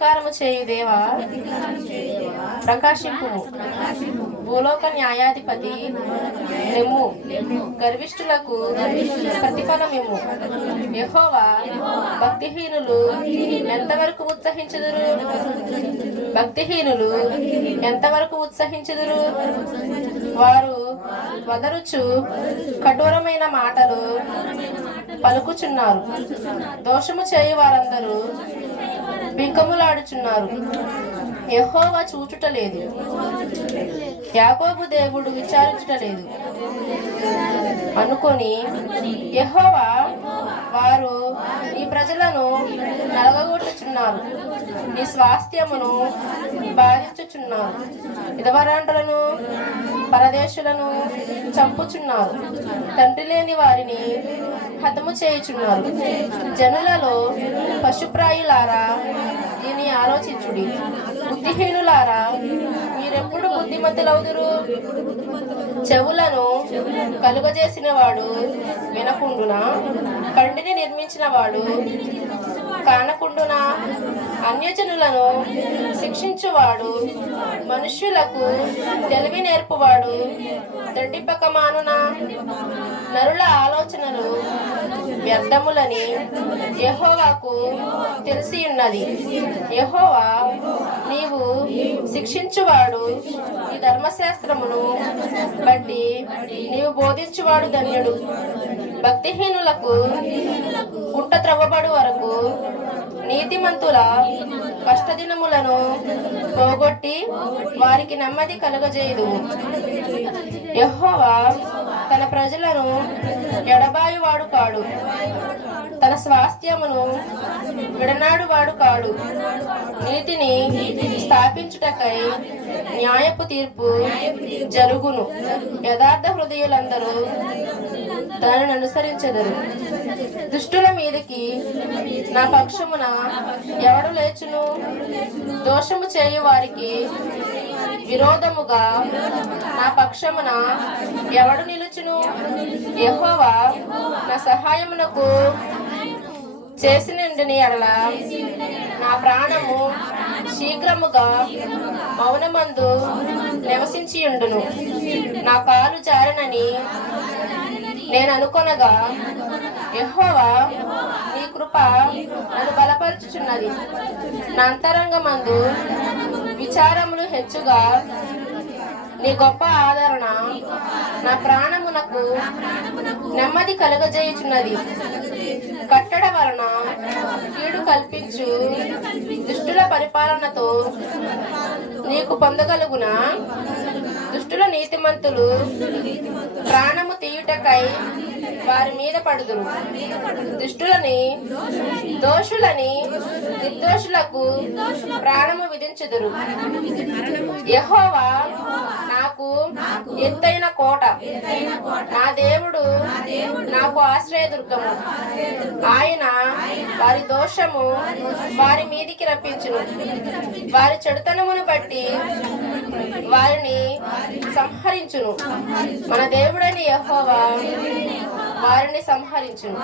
ప్రతీకారము చేయు దేవా ప్రకాశింపు. భూలోక న్యాయాధిపతి లెమ్ము. గర్విష్ఠులకు ప్రతిఫలమిమ్ము. యెహోవా భక్తిహీనులు ఎంతవరకు ఉత్సహించుదురు? భక్తిహీనులు ఎంతవరకు ఉత్సహించుదురు? వారు వదరుచు కఠోరమైన మాటలు పలుకుచున్నారు. దోషము చేయు వారందరూ బింకములాడుచున్నారు. యెహోవా చూచుటలేదు, యాకోబు దేవుడు విచారించుటలేదు అనుకొని యెహోవా వారు ఈ ప్రజలను నలగగొట్టుచున్నారు, నీ స్వాస్థ్యమును బాధించుచున్నారు. విధవరాండ్రులను పరదేశులను చంపుచున్నారు. తండ్రి లేని వారిని హతము చేయుచున్నారు. జనులలో పశుప్రాయులారా దీన్ని ఆలోచించుడి. బుద్ధిహీనులారా మీరెప్పుడు బుద్ధిమంతులవుదురు? చెవులను కలుగజేసిన వాడు వినకుండునా? కంటిని నిర్మించిన వాడు కానకుండునా? అన్యజనులను శిక్షించువాడు మనుష్యులకు తెలివి నేర్పువాడు త్రెడ్డిపక మానునా? నరుల ఆలోచనలు వ్యర్థములని యెహోవాకు తెలిసి ఉన్నది. యెహోవా నీవు శిక్షించువాడు, ఈ ధర్మశాస్త్రమును బట్టి నీవు బోధించువాడు ధన్యుడు. భక్తిహీనులకు గుంట త్రవ్వబడు వరకు నీతిమంతుల కష్టదినములను పోగొట్టి వారికి నెమ్మది కలుగజేయదు. యెహోవా తన ప్రజలను ఎడబాయువాడు కాడు, తన స్వాస్థ్యమును విడనాడువాడు కాడు. నీతిని స్థాపించుటకై న్యాయపు తీర్పు జరుగును. యథార్థ హృదయులందరూ దానిని అనుసరించెదరు. దుష్టుల మీదకి నా పక్షమున ఎవడు లేచును? దోషము చేయు వారికి విరోధముగా నా పక్షమున ఎవడు నిలుచును? యెహోవా నా సహాయమునకు చేసినందుని ఎడల నా ప్రాణము శీఘ్రముగా మౌనమందు నివసించియుండును. నా కాలు జారినని నేను అనుకొనగా యెహోవా నీ కృప నన్ను బలపరుచుచున్నది. నా అంతరంగమందు విచారములు హెచ్చుగా నీ గొప్ప ఆదరణ నా ప్రాణమునకు నెమ్మది కలుగజేయుచున్నది. కట్టడ వలన కీడు కల్పించు దుష్టుల పరిపాలనతో నీకు పొందగలుగునా? దుష్టుల నీతిమంతులు ప్రాణము తీయుటకై వారి మీద పడుదురు. దోషులని నిర్దోషులకు ప్రాణము విధించుదురు. యెహోవా నాకు ఎత్తైన కోట, నా దేవుడు నాకు ఆశ్రయదుర్గము. ఆయన వారి దోషము వారి మీదికి రప్పించును. వారి చెడుతనమును బట్టి వారిని సంహరించును. మన దేవుడైన యెహోవా వారిని సంహరించును.